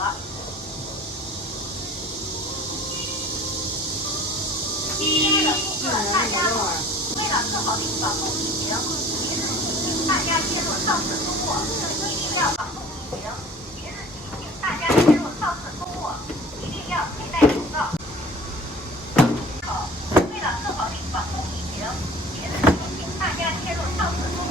亲爱的顾客，大家好！为了更好地防控疫情，即日起请大家进入超市购物，一定要防控疫情。即日起请大家进入超市购物，一定要佩戴口罩。好，为了更好地防控疫情，即日起请大家进入超市购物。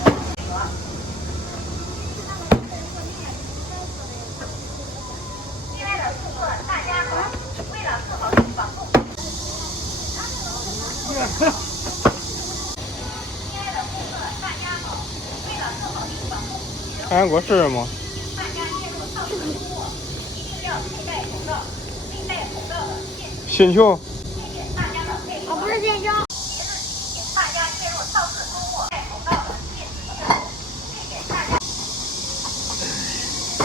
亲爱的顾客，大家好！为了更好地防控。亲爱的顾客，大家好！为了更好地防控疫情，韩国是什么？大家进入超市购物，一定要佩戴口罩。佩戴口罩的新球。谢谢大家的配合。不是新球。即日起，请大家进入超市购物，戴口罩的禁止进入。谢谢大家，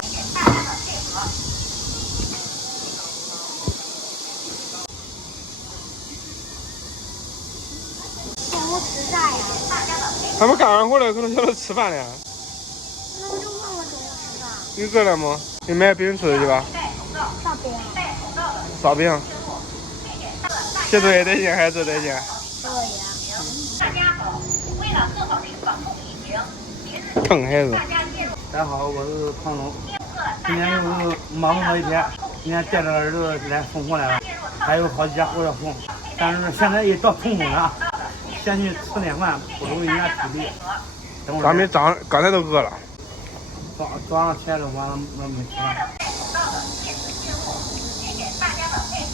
谢谢大家的配合。我吃啥呀？大家的配合。他们刚刚回来，可能叫他吃饭了。那我就问我中午吃啥？你饿了吗？你买饼吃去吧。戴口罩，啥饼？戴口罩的烧饼。进入。谢谢大家。写作业得劲还是得劲？作业。大家好，为了更好地防控疫情，即日起疼孩子。大家进入。大家好，我是庞龙。今天大家好，又是忙碌了一天，今天带着儿子来送货来了，还有好几家货要送，但是现在也到中午了，先去吃点饭，补充一下体力。等会儿咱们刚才都饿了。早上起来的晚上没吃饭。戴口罩的禁止进入，谢谢大家的配合。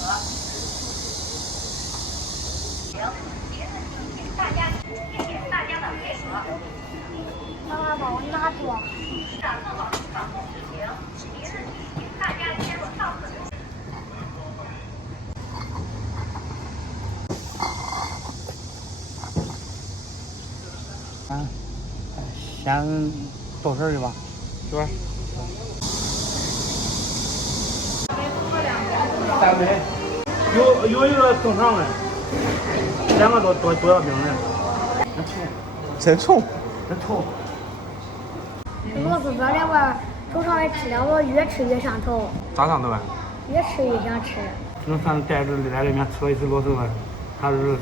行，即日起请大家，谢谢大家的配合。妈妈帮我拿住。为了更好地防控疫情，即日起请大家进入超市。先到这儿去吧。是吧？3杯，有一个正常的，2个多要冰的。真臭。真臭。螺蛳粉那味儿，头上也吃了，我越吃越上头，咋上头啊？越吃越想吃。那算带着来这边吃了一次螺蛳粉，还是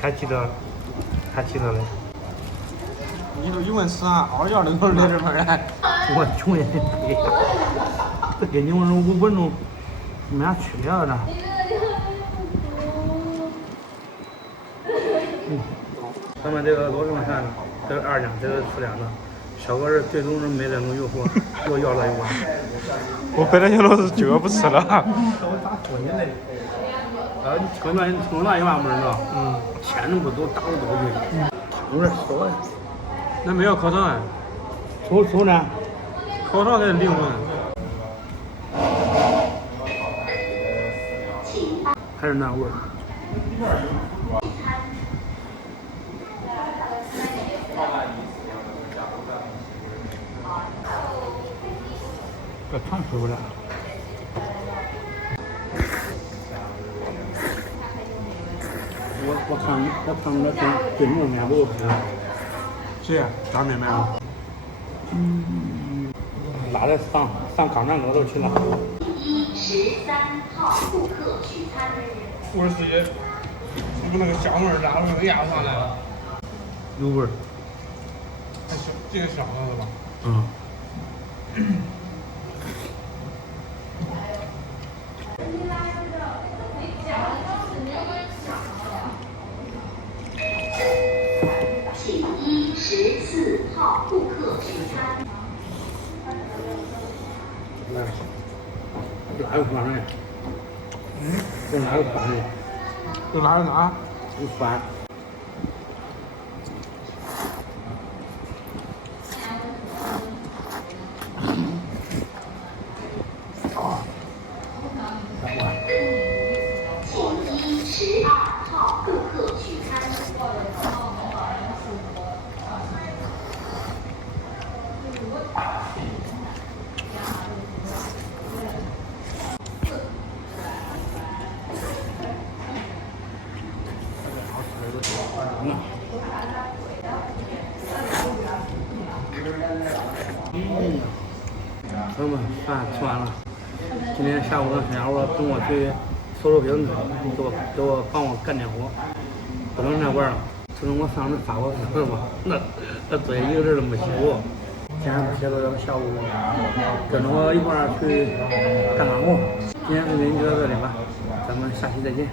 还记得嘞。你都一问吃啥，嗷叫的都是来这边来。我穷也得赔，这跟你们5分钟没啥区别了这。咱们这个螺蛳粉饭，这是2两，这个4两的。小哥是最终是没忍住诱惑，又要了一碗。我本来想老是今个不吃了。我咋说你嘞？你听那一碗不知道？天都不走，打都不对。有点少呀。那没有烤肠啊？抽呢？烤肠才是灵魂。还是那味儿。这汤吃不了。我看那跟木面不吃。谁呀？张妹妹吗？拉着上肛肠沟头去了。13号顾客取餐。我自己，你们那个香味儿拉到那个牙上来了。有味儿。还香，这个香了是吧？请14号顾客取餐。哪有饭呢？这哪有饭呢？这哪有啥？有饭。请12号顾客取餐。朋友们，饭吃完了。今天下午让小家伙跟我去收收瓶子，帮我干点活，不能那玩了。自从我上次发过誓嘛，那作业一个字都没写过。今天写到下午，跟着我一块儿去干活。今天视频就到这里吧，咱们下期再见。